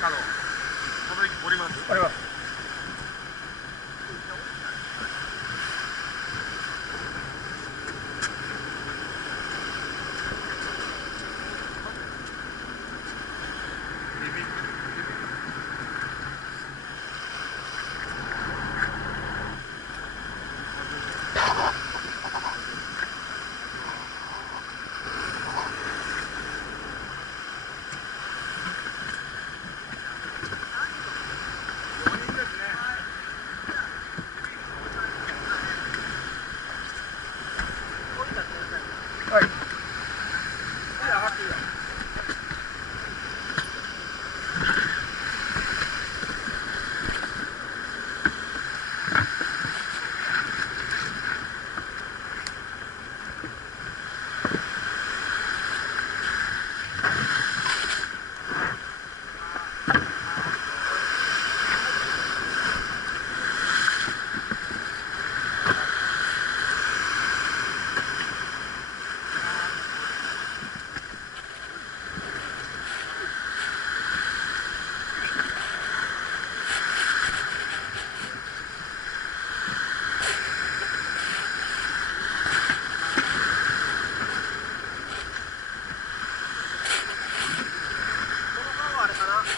降ります。降ります。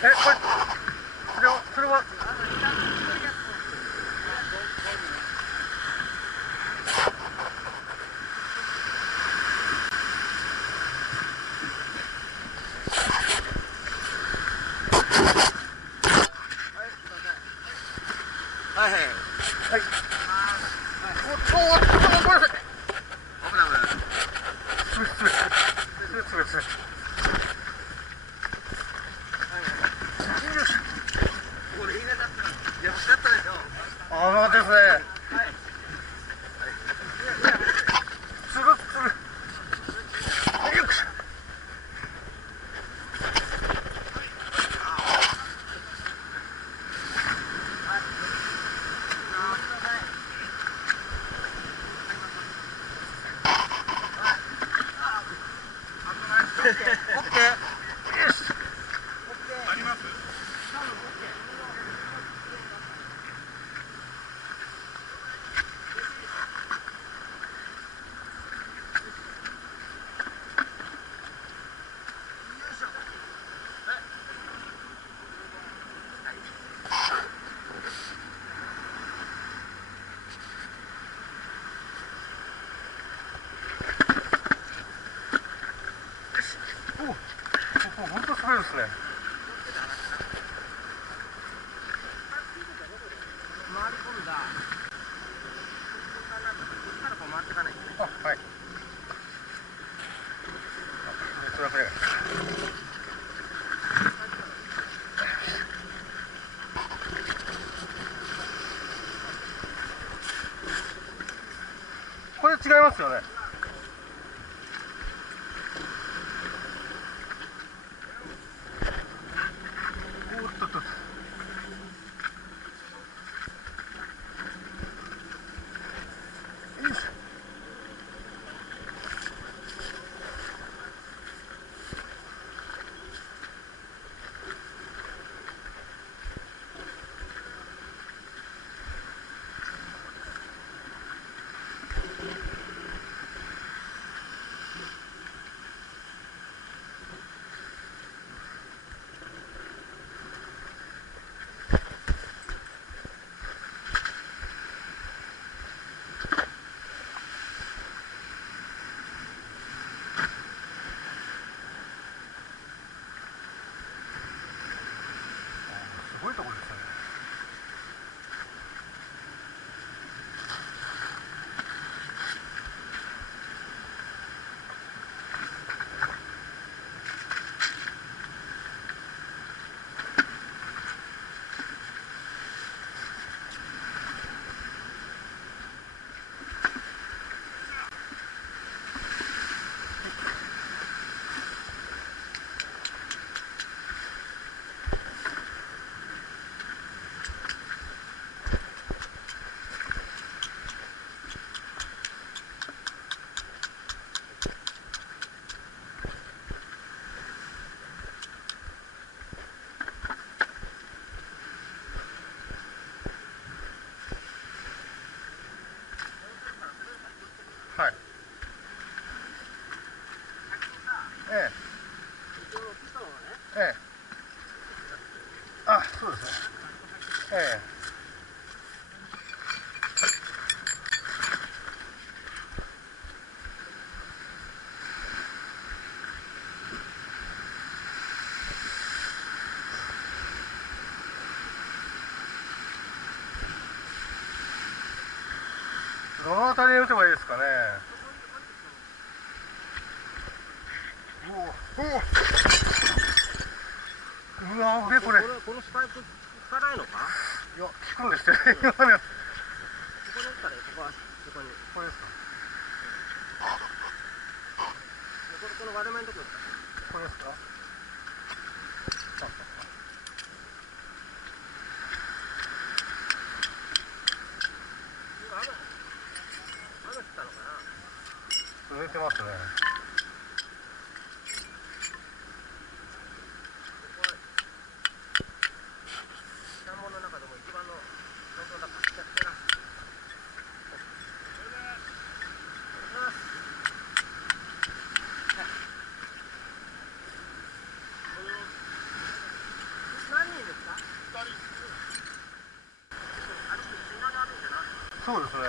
はい。これ、それは。はいはい。はい。ごめんなさい。危ない危ない。すべ。これいいなかった。安かったでしょ。そうですね。はい。つる。よくしょ。オッケー。よし。あります。本当すごいですね。回り込んだ。回っていかない。はい。それはこれ。これ違いますよね。おっとっと。よいしょ。すごいところですよね。そうですね。ええ。どの辺りに打てばいいですかね。うわ、上これ。このスパイク効かないのか？いや、効くんですよ。今ね。ここに打ったらここはここに。これですか。この割れ目のところですか？これですか。雨降ったのかな？濡れてますね。山門の中でも一番の本当だ。来てな。何人ですか？2人。歩くみんなで歩いてな。そうですね。